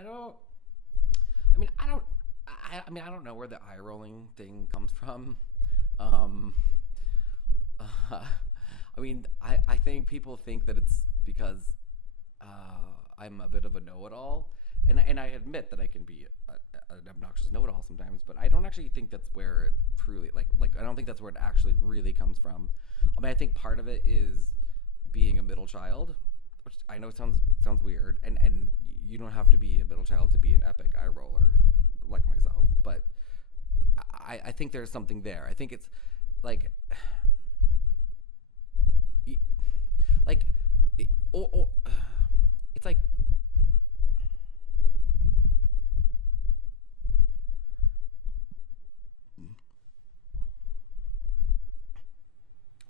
I don't. I mean, I don't. I don't know where the eye rolling thing comes from. Um, I think people think that it's because I'm a bit of a know-it-all, and I admit that I can be an obnoxious know-it-all sometimes. But I don't actually think that's where it truly like I don't think that's where it actually really comes from. I mean, I think part of it is being a middle child, which I know sounds weird, and you don't have to be a middle child to be an epic eye roller like myself, but I think there's something there. I think it's like like it's like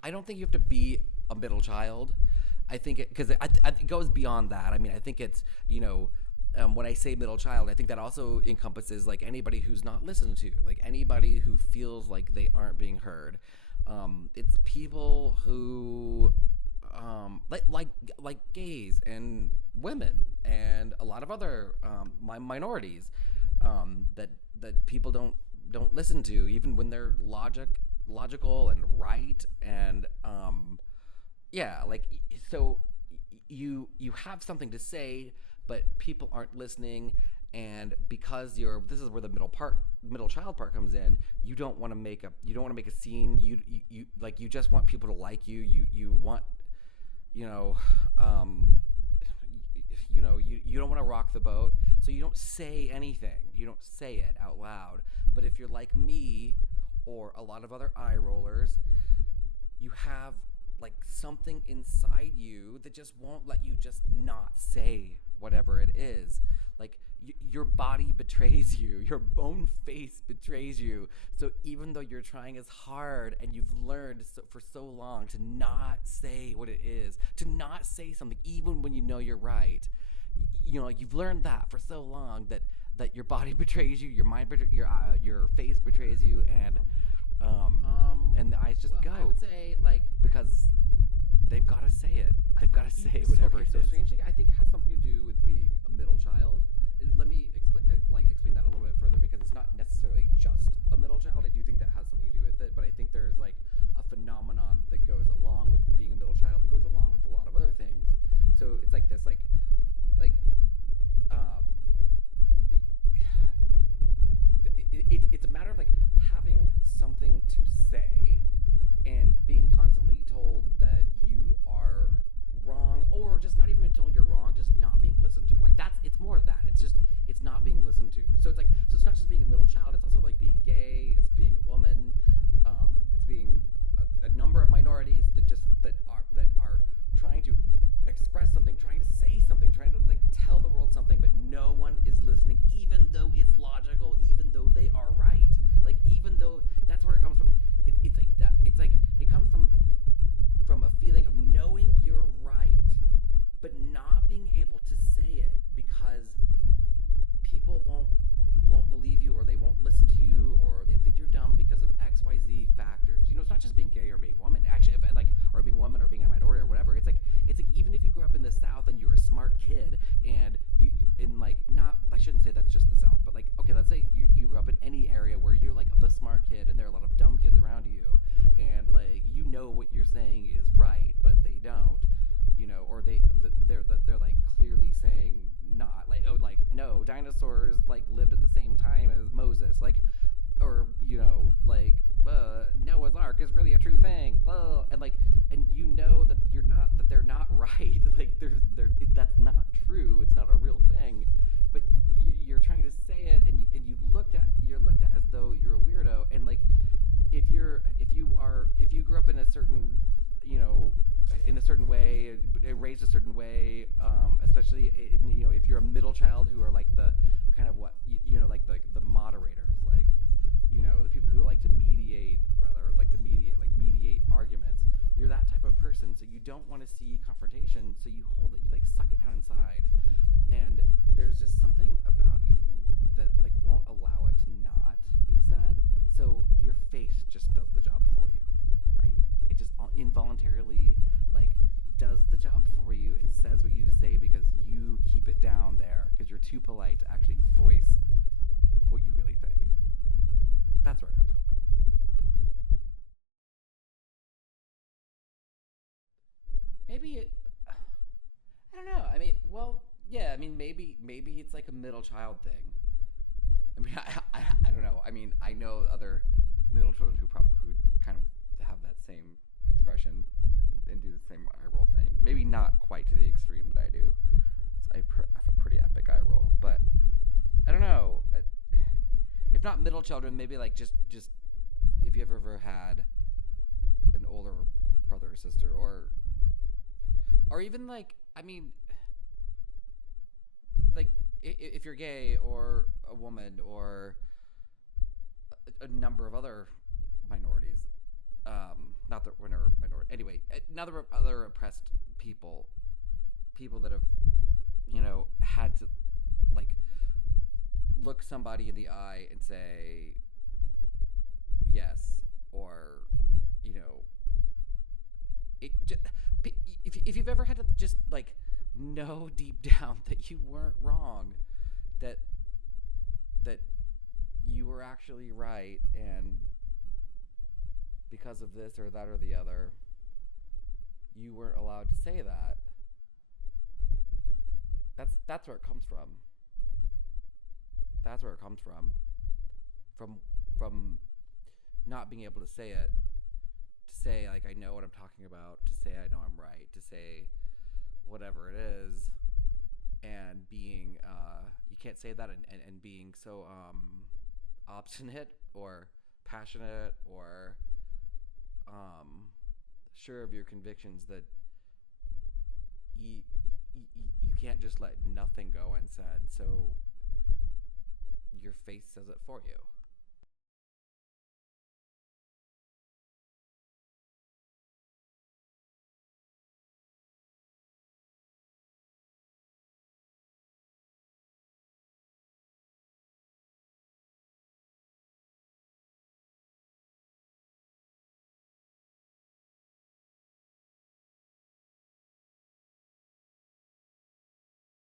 I don't think you have to be a middle child. I think it because it goes beyond that. I mean, I think it's when I say middle child, I think that also encompasses like anybody who's not listened to, like anybody who feels like they aren't being heard. It's people who like gays and women and a lot of other minorities that people don't listen to, even when they're logical and right and yeah, like so you have something to say, but people aren't listening, and because you're this is where the middle child part comes in. You don't want to make a scene. You like you just want people to like you. You want you know um you don't want to rock the boat, so you don't say anything. You don't say it out loud. But if you're like me or a lot of other eye rollers, you have like something inside you that just won't let you just not say whatever it is. Like your body betrays you, your own face betrays you. So even though you're trying as hard and you've learned for so long to not say what it is, to not say something even when you know you're right, you've learned that for so long that your body betrays you, your mind your face betrays you, and the eyes just go. I would say like Because they've got to say it. They've got to say whatever okay, it so is. strangely, I think it has something to do with being a middle child. Let me explain that a little bit further, because it's not necessarily just a middle child. I do think that has something to do with it, but I think there's like a phenomenon that goes along with being a middle child that goes along with a lot of other things. So it's like this, like um, it's a matter of like having something to say and being constantly told that you are wrong, or just not even being told you're wrong, just not being listened to. Like it's more of that. It's not being listened to. So it's not just being a middle child. It's also like being gay. It's being a woman. It's being a number of minorities that are trying to express something, trying to say something, trying to like tell the world something, but no one is listening, even though it's logical, even though they are right. Like even though that's where it comes from. It's like that. It's like it comes from a feeling of knowing you're right, but not being able to say it because people won't believe you, or they won't listen to you, or they think you're dumb because of XYZ factors. It's not just being gay or being woman, actually, like, or being woman or being a minority or whatever. It's like even if you grew up in the South and you're a smart kid, and you in like not I shouldn't say that's just the South, but like okay, let's say you grew up in any area where you're like the smart kid and there are a lot of dumb kids around you, and like what you're saying is right, but they don't, or they're like clearly saying not, like, oh, like no, dinosaurs like lived at the same time as Moses, like, or like Noah's Ark is really a true thing, and like, and that they're not right, like that's not true, it's not a real thing, but you're trying to say it, and you're looked at as though you're a weirdo, and like if you grew up in a certain in a certain way, raised a certain way, especially if you're a middle child who are like the kind of like the moderators, like the people who like to mediate, rather like mediate arguments. You're that type of person, so you don't want to see confrontation, so you hold it, you like suck it down inside, and there's just something about you that like won't allow it to not be said. So your face just does the job for you, right? It just involuntarily like does the job for you and says what you need to say because you keep it down there because you're too polite to actually voice what you really think. That's where it comes from. Maybe it. I don't know. I mean, well, yeah. I mean, maybe it's like a middle child thing. I mean, I don't know. I mean, I know other middle children who kind of have that same expression and do the same eye roll thing. Maybe not quite to the extreme that I do. So I have a pretty epic eye roll, but I don't know. If not middle children, maybe like just if you've ever had an older brother or sister, or even like, I mean, like if you're gay or a woman or a number of other minorities, not that we're a minority anyway, another other oppressed people that have, had to like look somebody in the eye and say yes, or you know it just, if you've ever had to just like know deep down that you weren't wrong, that you were actually right, and because of this or that or the other you weren't allowed to say that. That's where it comes from. That's where it comes from not being able to say it, to say like I know what I'm talking about, to say I know I'm right, to say whatever it is, and being you can't say that, and being so obstinate or passionate or sure of your convictions that you can't just let nothing go unsaid, so your face says it for you.